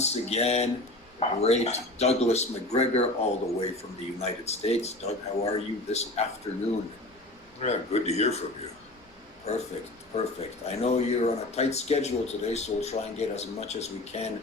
once again, great Douglas Macgregor, all the way from the United States. Doug, how are you this afternoon? Yeah, good to hear from you. Perfect, perfect. I know you're on a tight schedule today, so we'll try and get as much as we can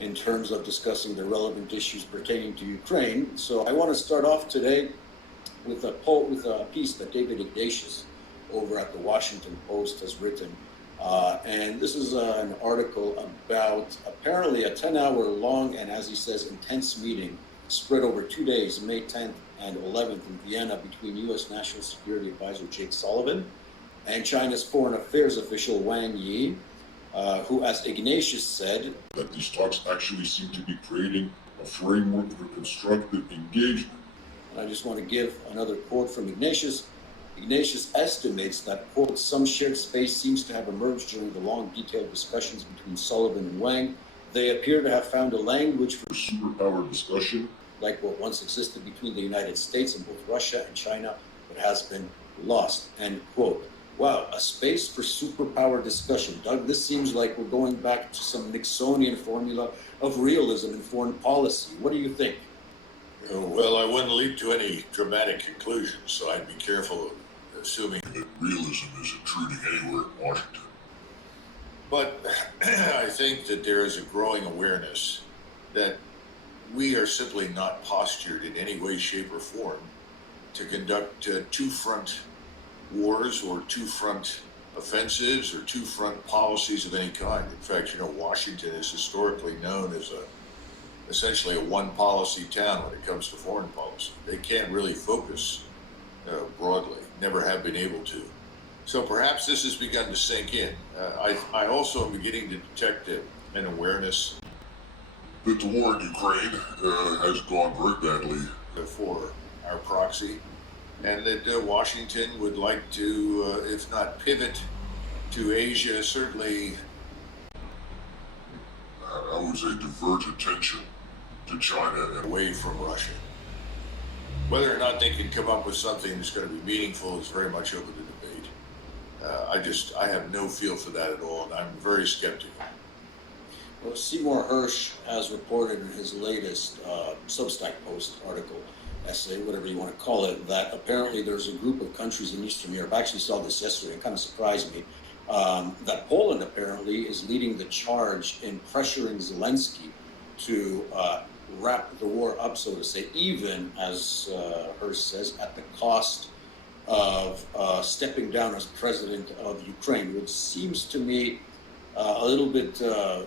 in terms of discussing the relevant issues pertaining to Ukraine. So I want to start off today with a piece that David Ignatius over at the Washington Post has written. And this is an article about apparently a 10-hour long and, as he says, intense meeting spread over 2 days, May 10th and 11th in Vienna, between U.S. National Security Advisor Jake Sullivan and China's foreign affairs official Wang Yi, who, as Ignatius said, that these talks actually seem to be creating a framework for constructive engagement. And I just want to give another quote from Ignatius. Ignatius estimates that, quote, some shared space seems to have emerged during the long, detailed discussions between Sullivan and Wang. They appear to have found a language for superpower discussion, like what once existed between the United States and both Russia and China, but has been lost, end quote. Wow, a space for superpower discussion. Doug, this seems like we're going back to some Nixonian formula of realism in foreign policy. What do you think? Well, I wouldn't leap to any dramatic conclusions, so I'd be careful of assuming that realism is intruding anywhere in Washington. But I think that there is a growing awareness that we are simply not postured in any way, shape, or form to conduct two-front wars or two-front offensives or two-front policies of any kind. In fact, Washington is historically known as essentially a one-policy town when it comes to foreign policy. They can't really focus broadly, never have been able to. So perhaps this has begun to sink in. I also am beginning to detect an awareness that the war in Ukraine has gone very badly for our proxy, and that Washington would like to, if not pivot to Asia, certainly, I would say, divert attention to China and away from Russia. Whether or not they can come up with something that's going to be meaningful is very much open to debate. I have no feel for that at all, and I'm very skeptical. Well, Seymour Hersh has reported in his latest Substack post, article, essay, whatever you want to call it, that apparently there's a group of countries in Eastern Europe. I actually saw this yesterday. It kind of surprised me. That Poland apparently is leading the charge in pressuring Zelensky to wrap the war up, so to say, even, as Hersh says, at the cost of stepping down as president of Ukraine, which seems to me a little bit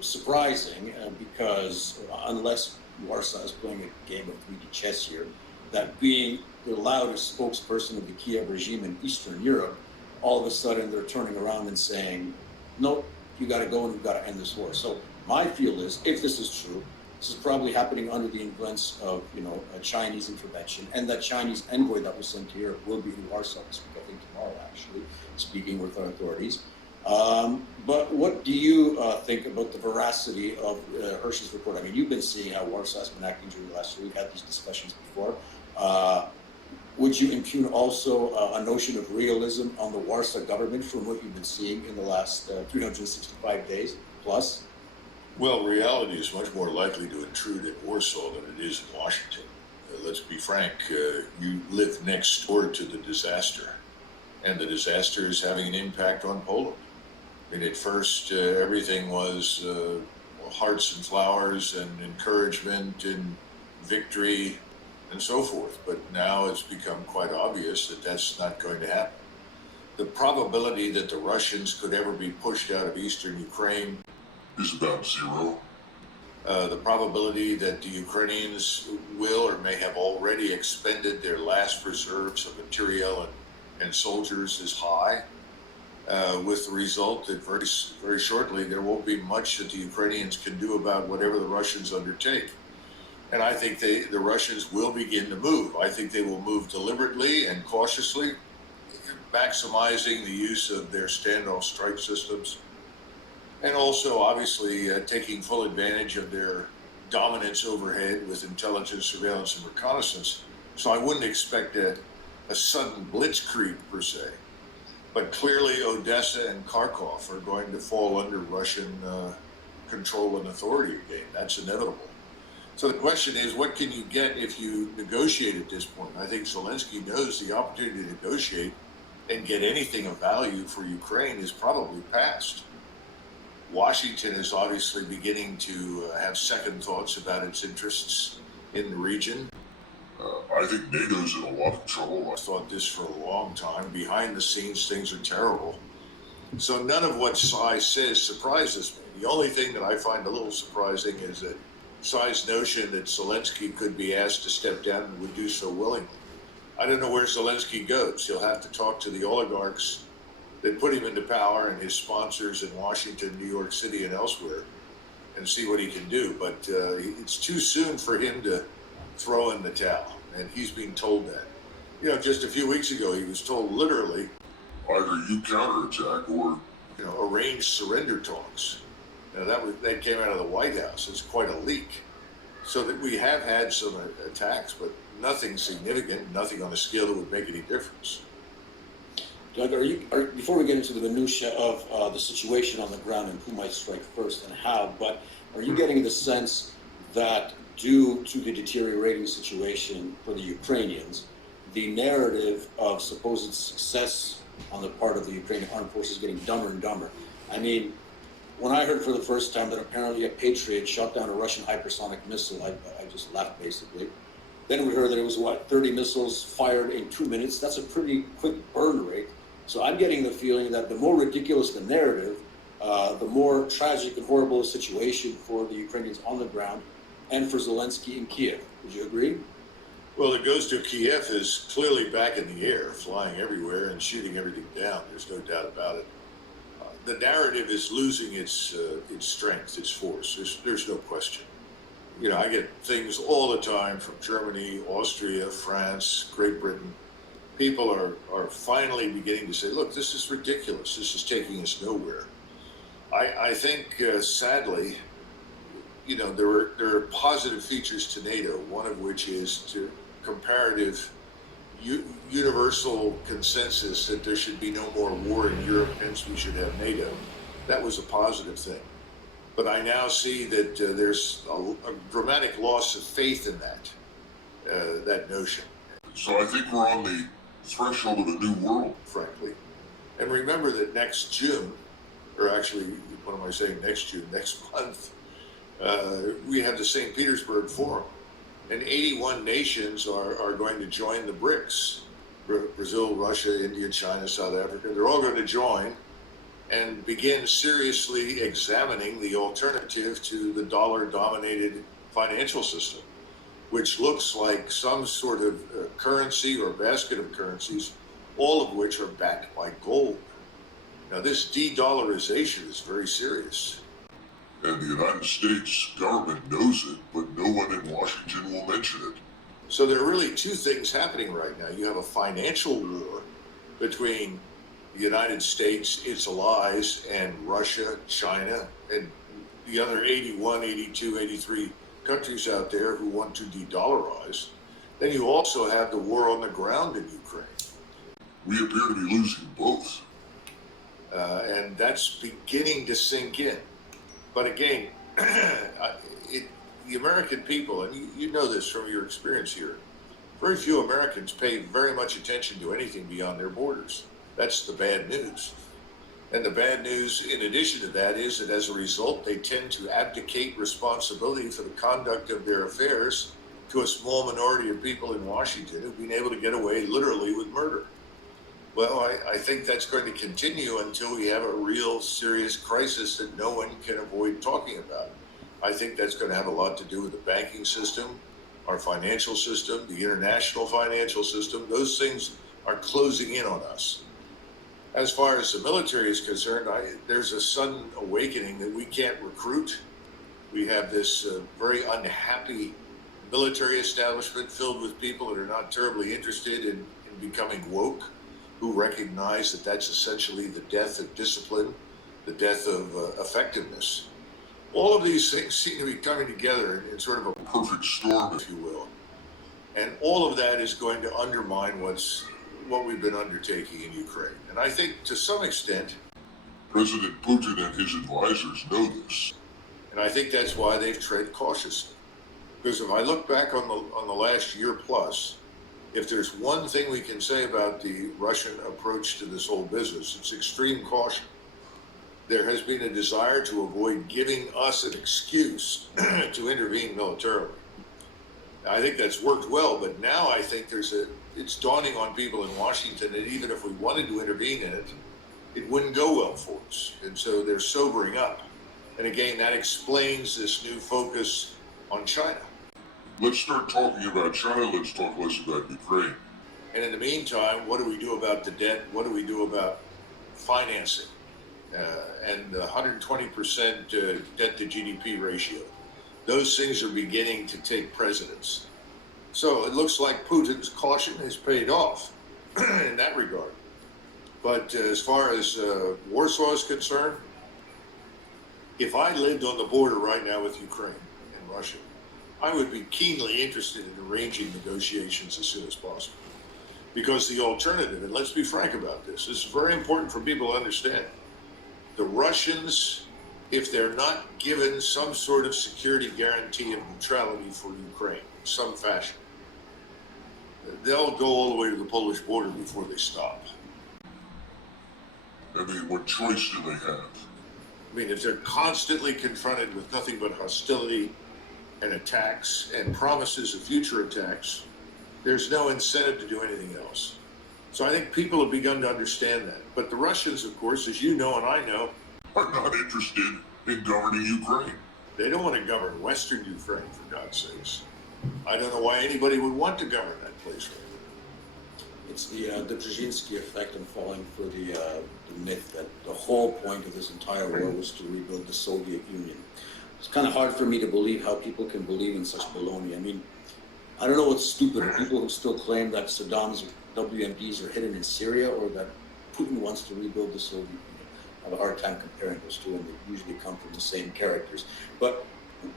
surprising, because unless Warsaw is playing a game of 3D chess here, that being the loudest spokesperson of the Kiev regime in Eastern Europe, all of a sudden they're turning around and saying, nope, you got to go and we've got to end this war. So my feel is, if this is true, this is probably happening under the influence of, a Chinese intervention, and that Chinese envoy that was sent to Europe will be in Warsaw this week, I think tomorrow actually, speaking with our authorities. But what do you think about the veracity of Hersh's report? I mean, you've been seeing how Warsaw has been acting during the last year. We've had these discussions before. Would you impugn also a notion of realism on the Warsaw government from what you've been seeing in the last 365 days plus? Well, reality is much more likely to intrude in Warsaw than it is in Washington. Let's be frank, you live next door to the disaster, and the disaster is having an impact on Poland. And at first, everything was hearts and flowers and encouragement and victory and so forth. But now it's become quite obvious that that's not going to happen. The probability that the Russians could ever be pushed out of eastern Ukraine is about zero. The probability that the Ukrainians will or may have already expended their last reserves of material and soldiers is high, with the result that very, very shortly there won't be much that the Ukrainians can do about whatever the Russians undertake. And I think the Russians will begin to move. I think they will move deliberately and cautiously, maximizing the use of their standoff strike systems, and also obviously taking full advantage of their dominance overhead with intelligence, surveillance, and reconnaissance. So I wouldn't expect a sudden blitzkrieg per se. But clearly Odessa and Kharkov are going to fall under Russian control and authority again. That's inevitable. So the question is, what can you get if you negotiate at this point? I think Zelensky knows the opportunity to negotiate and get anything of value for Ukraine is probably past. Washington is obviously beginning to have second thoughts about its interests in the region. I think NATO's in a lot of trouble. I've thought this for a long time. Behind the scenes, things are terrible. So none of what Tsai says surprises me. The only thing that I find a little surprising is that Tsai's notion that Zelensky could be asked to step down and would do so willingly. I don't know where Zelensky goes. He'll have to talk to the oligarchs that put him into power and his sponsors in Washington, New York City, and elsewhere, and see what he can do. But it's too soon for him to throw in the towel, and he's being told that. You know, just a few weeks ago, he was told literally, Either you counterattack or arrange surrender talks. Now that came out of the White House. It's quite a leak. So that we have had some attacks, but nothing significant, nothing on a scale that would make any difference. Doug, before we get into the minutiae of the situation on the ground and who might strike first and how, but are you getting the sense that due to the deteriorating situation for the Ukrainians, the narrative of supposed success on the part of the Ukrainian armed forces is getting dumber and dumber? I mean, when I heard for the first time that apparently a Patriot shot down a Russian hypersonic missile, I just laughed basically. Then we heard that it was 30 missiles fired in 2 minutes. That's a pretty quick burn rate. So I'm getting the feeling that the more ridiculous the narrative, the more tragic and horrible the situation for the Ukrainians on the ground and for Zelensky in Kiev. Would you agree? Well, the ghost of Kiev is clearly back in the air, flying everywhere and shooting everything down. There's no doubt about it. The narrative is losing its strength, its force. There's no question. You know, I get things all the time from Germany, Austria, France, Great Britain. People are finally beginning to say, look, this is ridiculous. This is taking us nowhere. I think, sadly, there are positive features to NATO, one of which is to comparative universal consensus that there should be no more war in Europe, hence we should have NATO. That was a positive thing. But I now see that there's a dramatic loss of faith in that notion. So I think we're on the threshold of a new world. Frankly. And remember that next June, or actually, what am I saying, next June, next month, we have the St. Petersburg Forum. And 81 nations are going to join the BRICS. Brazil, Russia, India, China, South Africa. They're all going to join and begin seriously examining the alternative to the dollar-dominated financial system, which looks like some sort of currency or basket of currencies, all of which are backed by gold. Now, this de-dollarization is very serious. And the United States government knows it, but no one in Washington will mention it. So there are really two things happening right now. You have a financial war between the United States, its allies, and Russia, China, and the other 81, 82, 83 countries out there who want to de-dollarize. Then you also have the war on the ground in Ukraine. We appear to be losing both. And that's beginning to sink in. But again, the American people, and you know this from your experience here, very few Americans pay very much attention to anything beyond their borders. That's the bad news. And the bad news, in addition to that, is that as a result, they tend to abdicate responsibility for the conduct of their affairs to a small minority of people in Washington who've been able to get away literally with murder. Well, I think that's going to continue until we have a real serious crisis that no one can avoid talking about. I think that's going to have a lot to do with the banking system, our financial system, the international financial system. Those things are closing in on us. As far as the military is concerned, there's a sudden awakening that we can't recruit. We have this very unhappy military establishment filled with people that are not terribly interested in becoming woke, who recognize that that's essentially the death of discipline, the death of effectiveness. All of these things seem to be coming together in sort of a Perfect storm. if you will. And all of that is going to undermine what we've been undertaking in Ukraine. And I think to some extent, President Putin and his advisors know this. And I think that's why they've tread cautiously. Because if I look back on the last year plus, if there's one thing we can say about the Russian approach to this whole business, it's extreme caution. There has been a desire to avoid giving us an excuse to intervene militarily. I think that's worked well, but now I think it's dawning on people in Washington that even if we wanted to intervene in it, it wouldn't go well for us. And so they're sobering up. And again, that explains this new focus on China. Let's start talking about China. Let's talk less about Ukraine. And in the meantime, what do we do about the debt? What do we do about financing? And the 120% debt to GDP ratio. Those things are beginning to take precedence. So it looks like Putin's caution has paid off in that regard. But as far as Warsaw is concerned, if I lived on the border right now with Ukraine and Russia, I would be keenly interested in arranging negotiations as soon as possible. Because the alternative, and let's be frank about this is very important for people to understand. The Russians, if they're not given some sort of security guarantee of neutrality for Ukraine in some fashion, they'll go all the way to the Polish border before they stop. I mean, what choice do they have? I mean, if they're constantly confronted with nothing but hostility and attacks and promises of future attacks, there's no incentive to do anything else. So I think people have begun to understand that. But the Russians, of course, as you know and I know, Are not interested in governing Ukraine. they don't want to govern Western Ukraine, for God's sakes. I don't know why anybody would want to govern that place right now. It's the Brzezinski effect and falling for the myth that the whole point of this entire war was to rebuild the Soviet Union. It's kind of hard for me to believe how people can believe in such baloney. I mean, I don't know what's stupider, people who still claim that Saddam's WMDs are hidden in Syria or that Putin wants to rebuild the Soviet Union. I have a hard time comparing those two, and they usually come from the same characters. But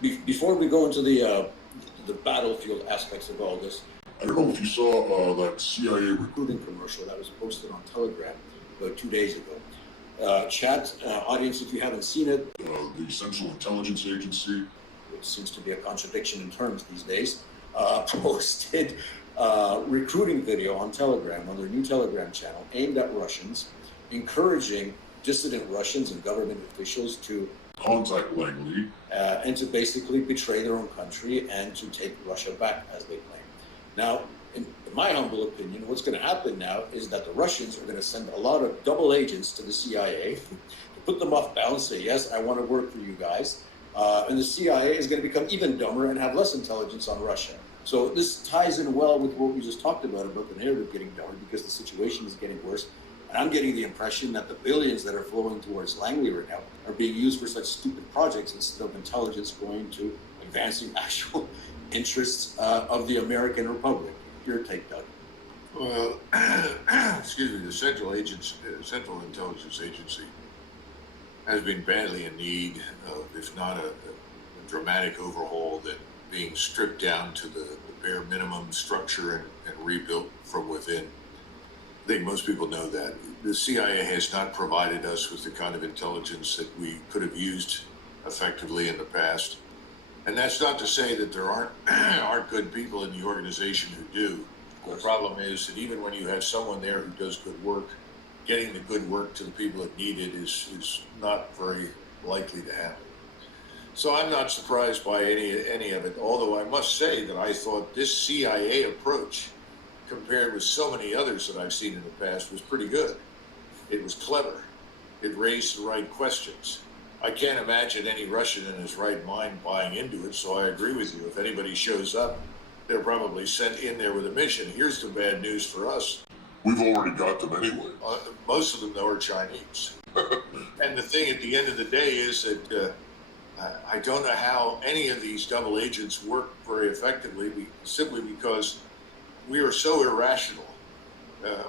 before we go into the battlefield aspects of all this, I don't know if you saw that CIA recruiting commercial that was posted on Telegram about 2 days ago. Chat, audience, if you haven't seen it, the Central Intelligence Agency, which seems to be a contradiction in terms these days, posted recruiting video on Telegram, on their new Telegram channel, aimed at Russians, encouraging dissident Russians and government officials to contact Langley, and to basically betray their own country and to take Russia back, as they claim. Now, in my humble opinion, what's going to happen now is that the Russians are going to send a lot of double agents to the CIA to put them off balance, say, yes, I want to work for you guys. And the CIA is going to become even dumber and have less intelligence on Russia. So this ties in well with what we just talked about the narrative getting dumber because the situation is getting worse. And I'm getting the impression that the billions that are flowing towards Langley right now are being used for such stupid projects instead of intelligence going to advancing actual interests of the American Republic. Your take, Doug. Well, excuse me, the Central Intelligence Agency has been badly in need of, if not a dramatic overhaul, then being stripped down to the bare minimum structure and rebuilt from within. I think most people know that. The CIA has not provided us with the kind of intelligence that we could have used effectively in the past. And that's not to say that there aren't good people in the organization who do. The problem is that even when you have someone there who does good work, getting the good work to the people that need it is not very likely to happen. So I'm not surprised by any of it, although I must say that I thought this CIA approach, compared with so many others that I've seen in the past, was pretty good. It was clever. It raised the right questions. I can't imagine any Russian in his right mind buying into it, so I agree with you. If anybody shows up, they're probably sent in there with a mission. Here's the bad news for us. we've already got them anyway. Most of them, though, are Chinese. And the thing at the end of the day is that I don't know how any of these double agents work very effectively, simply because we are so irrational.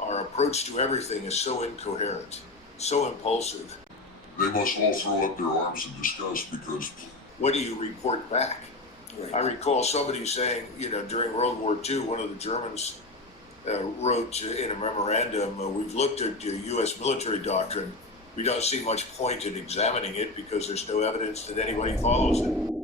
Our approach to everything is so incoherent, so impulsive. They must all throw up their arms in disgust because What do you report back? Right. I recall somebody saying, during World War II, one of the Germans wrote in a memorandum, we've looked at U.S. military doctrine, we don't see much point in examining it because there's no evidence that anybody follows it.